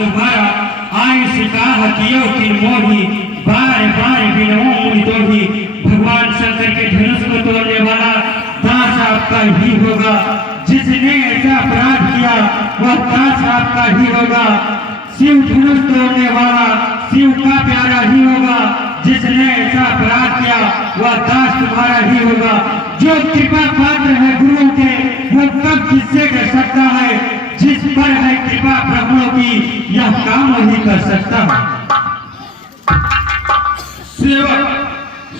तुम्हारा आय सिका हथियो किन मोही बार बार बिनों मुनि तोही। भगवान शंकर के धनुष को तोड़ने वाला दास आपका ही होगा। जिसने ऐसा अपराध किया वह दास आपका ही होगा। शिव धनुष तोड़ने वाला शिव का प्यारा ही होगा। जिसने ऐसा अपराध किया वह दास तुम्हारा ही होगा। जो कृपा पात्र है गुरु के वो कब किससे कर सकता है। जिस पर है कृपा ब्रह्मों की यह काम वही कर सकता है। सेवक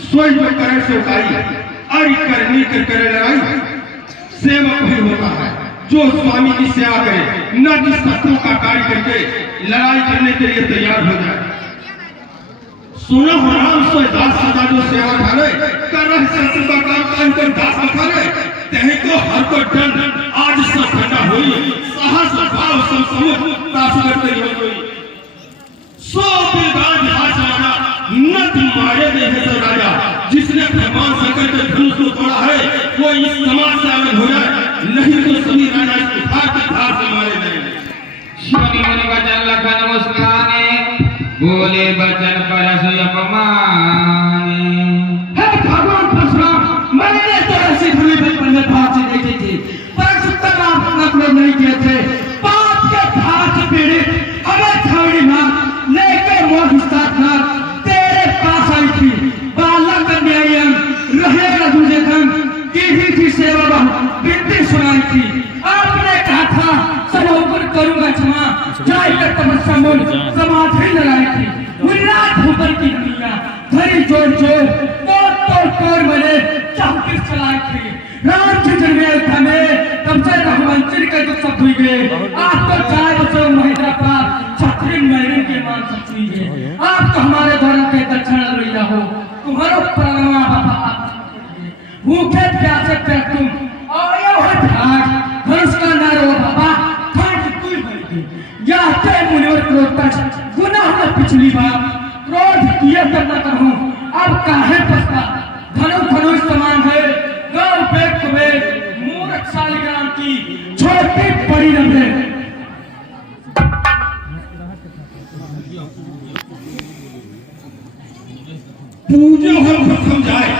सोई जो करे सो खाई, अरि करनी कर करे लड़ाई। सेवक वही होता है जो स्वामी की सेवा करे, न कि शत्रु का कार्य करके लड़ाई करने के लिए तैयार हो जाए। सुना हो राम सोई दास सदा जो सेवा करे, कर रहे शत्रु का काम कान कर दास बखारे। तहे को हर को दंड आज सब ठंडा हुई, साहस भाव सब समुख दास करते हुए। सो बिलगान हाथ माना नत मारे दे है राजा। जिसने भगवान शंकर के धनुष को तोड़ा है वो इस समाज से अलग हो जाए, नहीं तो सभी राजा इस धार के धार से मारे जाएंगे। मुनि मुनि वचन लखन मुस्काने, बोले बचन परस अपमाने। हे भगवान परशुराम, मैंने तो ऐसी भूमि बचपन में भाग से देखी थी, परंतु तब आप अपना क्रोध नहीं किए थे। पाप के भार से पीड़ित अवैध छावनी मां लेकर मोह साथ तेरे पास आई थी। बालक कन्यायन रहेगा दूसरे धन की ही थी सेवा बिनती सुनाई थी। आपने कहा था सरोवर करूंगा क्षमा, जाकर तपस्या मूल समाधि लगाई थी। उन्नाथ ऊपर की दुनिया धरी जोड़ जोड़ तोड़ बने चाहकर चलाई थी। राम जी जन्मे अयोध्या में तब से रघुवंशी के दुख सब हुई गए। आप तो चाहे बचो महिला पाप छत्री मैरिन के मान सकती है। आप तो हमारे धर्म के दक्षिण रैया हो, तुम्हारा प्रणवा बाबा भूखे प्यासे प्यास तुम आयो है ठाक धनुष का नारो बाबा ठाक तू ही या ते मुनिवर क्रोध पर गुनाह में पिछली बार क्रोध किए तब न कहूं अब काहे पछता। धनुष समान है गांव बेग कुबेर मूर्ख शालिग्राम की छोटी बड़ी रहे। पूजा हो प्रथम जाए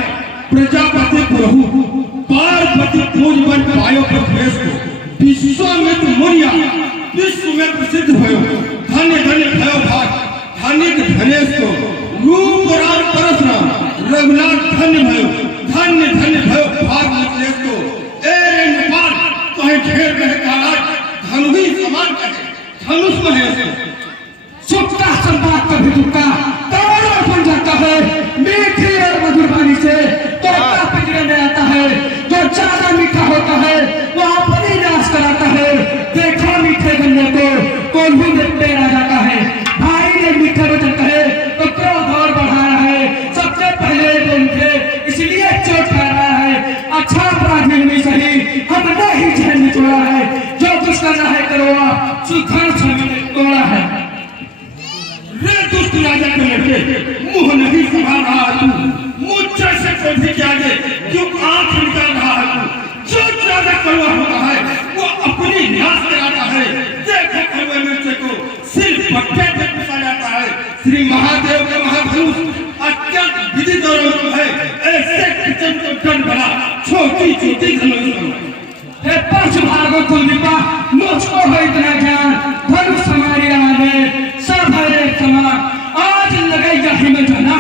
प्रजापति प्रभु, पार्वती पूज बन पायो प्रवेश को। विश्वामित्र मुनिया विश्व में प्रसिद्ध भयो, धन्य धन्य भयो भाग धनिक धनेश को। रूप राम परशुराम रघुनाथ धन्य भयो, धन्य धन्य भयो भाग मुकेश को। ए नेपाल तोहे घेर रहे काला धनु ही समान कहे धनुष महेश। सुखता संवाद कभी दुखता तोड़ बन जाता है। मीठी और मधुर वाणी से तोड़ता पिंजरे में आता है। जो ज्यादा मीठा होता है वो अपनी नाश कराता है। देखो मीठे गन्ने को कौन भी तेरा जाता है। भाई ने मीठा वचन कहे तो क्रोध और बढ़ा रहा है। सबसे पहले बोल थे इसलिए चोट खा रहा है। अच्छा अपराधी नहीं सही हमने ही झेल निचोड़ा है। जो कुछ करना है करो आप सुखन समय तोड़ा है। रे दुष्ट राजा के लड़के मुंह नहीं संभाल रहा है तू, मुझसे से क्रोधी के आगे क्यों आंख निकाल रहा है तू। जो ज्यादा कड़वा होता है वो अपनी नाश कराता है। देखो कड़वे मिर्चे को सिर्फ पट्टे पे पिसा जाता है। श्री महादेव के महाधनुष अत्यंत विधि दौरान है। ऐसे किचन को डंड बना छोटी छोटी धनुष हे पंच भागो कुलदीपा मुझको है इतना ज्ञान। धनुष हमारी आगे सब हरे समा आज लगे यही में जाना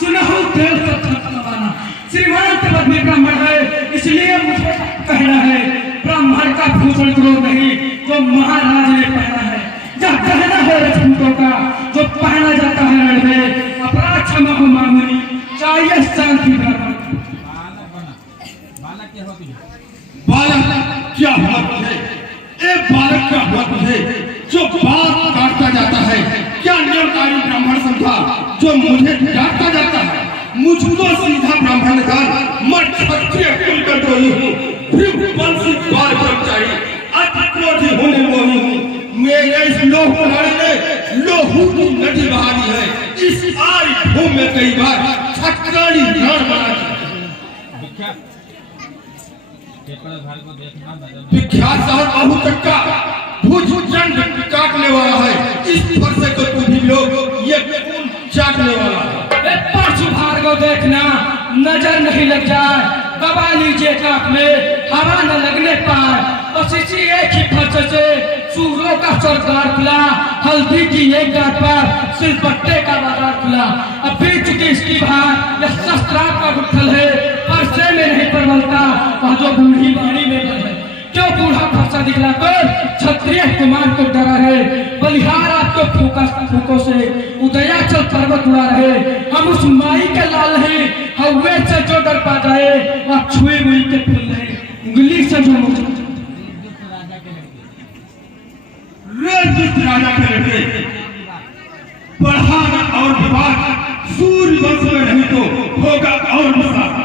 सुनहु देव का थपथपाना। श्रीमान पद्मी ब्राह्मण है इसलिए मुझे कहना है ब्राह्मण का भूषण क्रोध नहीं जो महाराज ने पहना है। यह कहना है रजपूतों का जो पहना जाता है रण में। अपराध क्षमा हो मांगनी चाहिए शांति ब्राह्मण। बालक क्या हुआ तुझे, ए बालक क्या हुआ तुझे जो बात काटता जाता है। क्या नियमकारी ब्राह्मण समझा जो मुझे डांटता जाता है। मुझको सीधा ब्राह्मण का मैं क्षत्रिय कुल का द्रोही हूँ, वंशी द्वार कर्मचारी अति क्रोधी होने वाली हूँ। मेरे इस लोह कुल्हाड़ी ने लोहू की नदी बहा दी है। इस आरी भूमि में कई बार छटकानी नाड़ बना दी। विख्यात शहर आहू तक का भुज जंग काटने वाला है। इस फरसे को तू भी लोग ये खून चाटने वाला है। परसु भार्गव देखना नजर नहीं लग जाए, दबा लीजिए काख में हवा न लगने पाए। बस इसी एक ही फरसे से सूरों का सरकार खुला, हल्दी की एक गांठ पर सिलपट्टे का बाजार खुला। अब बीत चुकी इसकी भार, यह शस्त्रास्त्र का गुत्थल है, फरसे में नहीं परवलता वह जो बूढ़ी बाड़ी में बल है। क्यों बूढ़ा फरसा दिखला कर क्षत्रिय कुमार को डरा है, बलिहार आपको फूकों से उदयाचल पर्वत उड़ा रहे। हम उस माई के लाल हैं, हवे से जो डर पा जाए वह छुए मुई के फूल है, उंगली से जो रंजित राजा के लड़के बढ़ाना और विवाद सूर्य वंश में नहीं तो होगा और विवाद।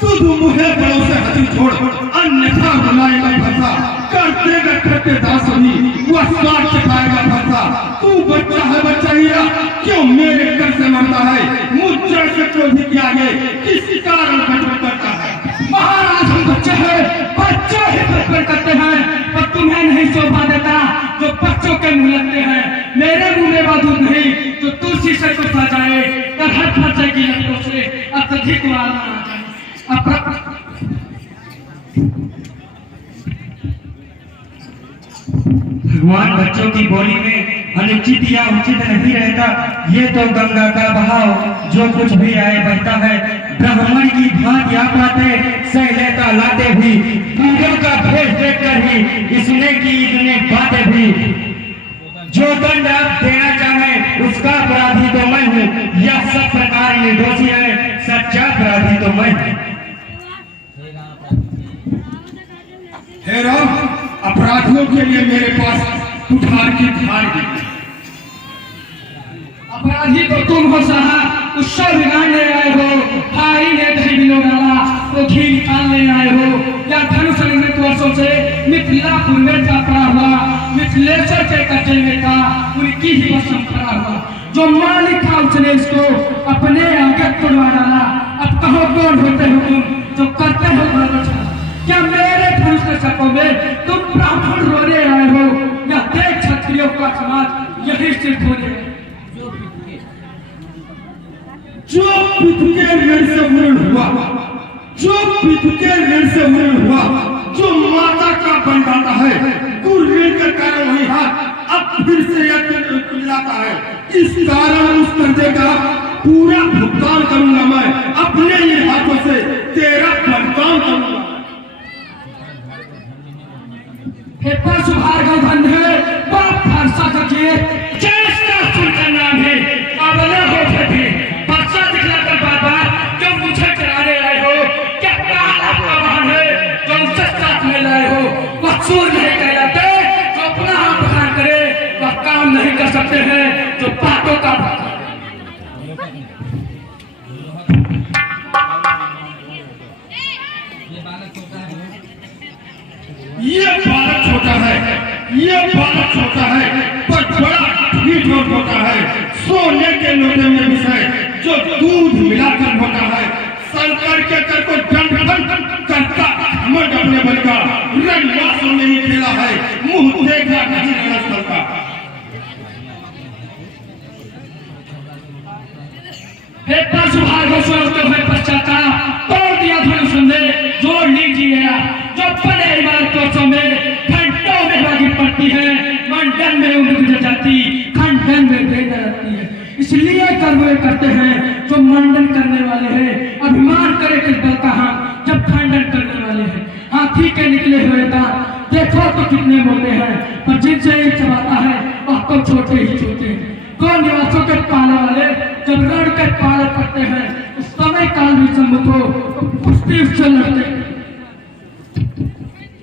तू मुहे बड़ों से हथी छोड़, अन्यथा बुलाएगा फंसा, कर देगा करके दास भी वह स्वाद चखाएगा फंसा। तू बच्चा है बच्चा हीरा, क्यों मेरे कर से मरता है, मुझसे से क्रोधी किया है, किसी कारण बचपन करता है। महाराज हम बच्चे हैं, बच्चे ही बचपन करते हैं, पर तुम्हें नहीं शोभा देता जो बच्चों के मुंह लगते हैं। मेरे मुंह में मधुर नहीं तो तुलसी से कुछ आ जाए, तरह फंसे की लड़कों से अत्यधिक वार आ जाए। भगवान बच्चों की बोली में अनुचित या उचित नहीं रहता। ये तो गंगा का बहाव जो कुछ भी आए बहता है। ब्राह्मण की भांति आप आते सहलेता लाते भी, पूजन का भेष देखकर ही इसने की इतने बातें भी। जो दंड आप देना चाहे उसका अपराधी तो मैं हूँ, यह सब प्रकार निर्दोषी है, सच्चा अपराधी तो मैं हूँ। हे राम, अपराधियों के लिए मेरे पास कुठार की धार है। अपराधी तो तुम हो साहब, उत्सव बिगाड़ने आए हो, भाई ने दही बिलो डाला तो घी निकालने आए हो, या धनुष निर्मित वर्षों से मिथिलापुर में जा पड़ा हुआ, मिथिलेश्वर के कच्चे में था उनकी ही वसम खड़ा हुआ। जो मालिक था उसने इसको अपने आगे तोड़वा डाला। अब कहो कौन होते हो तुम जो करते हो बचा? क्या मेरे धनुष के सपों में तुम ब्राह्मण रोने आए हो, या देख क्षत्रियों का समाज यही सिर्फ होने है। जो पितृ के ऋण से ऋण हुआ, जो पितृ के ऋण से ऋण हुआ, जो माता का बन जाता है, तू ऋण के कारण वही हाथ अब फिर से मिलाता है। इस कारण उस कर्जे का पूरा भुगतान करूंगा मैं, अपने ही हाथों से तेरा भुगतान करूंगा। हे परसु भार्गव बंधु, बाप फरसा सके चेष्टा सुनकर नाम है, अबले हो थे फरसा दिखलाकर बाबा जो मुझे चराने आए हो। क्या काल आपका वाहन है जो उसे साथ में लाए हो? वह चोर नहीं कहलाते जो अपना हाथ बखान करे, वह काम नहीं कर सकते हैं जो बातों का ये बालक छोटा है, ये बालक छोटा है, पर बड़ा मीठ होता है। सोने के लोटे में विषय जो दूध मिलाकर होता है। शंकर के कर को दंड करता घमंड अपने बल का, रंगवासों में ही खेला है, मुंह देखा नहीं रंगस्थल का। हे परसु भार्गव सोचते हुए पश्चाताप तोड़ दिया धनुष ने, जोड़ लीजिए जो बड़े इमारतों में घंटों में बागी पड़ती है, मंडन में उम्र गुजर जाती, खंडन में देर लगती है। इसलिए कर्म करते हैं जो मंडन करने वाले हैं, अभिमान करे किस बल का हम जब खंडन करने वाले हैं। हाथी के निकले हुए दांत देखो तो कितने मोटे हैं, पर जिनसे एक चबाता है वह तो छोटे ही छोटे हैं। दो निवासों के पाले वाले जब रण के पाले पड़ते हैं, उस समय काल भी सम्मुख हो, कुश्ती उससे लड़ते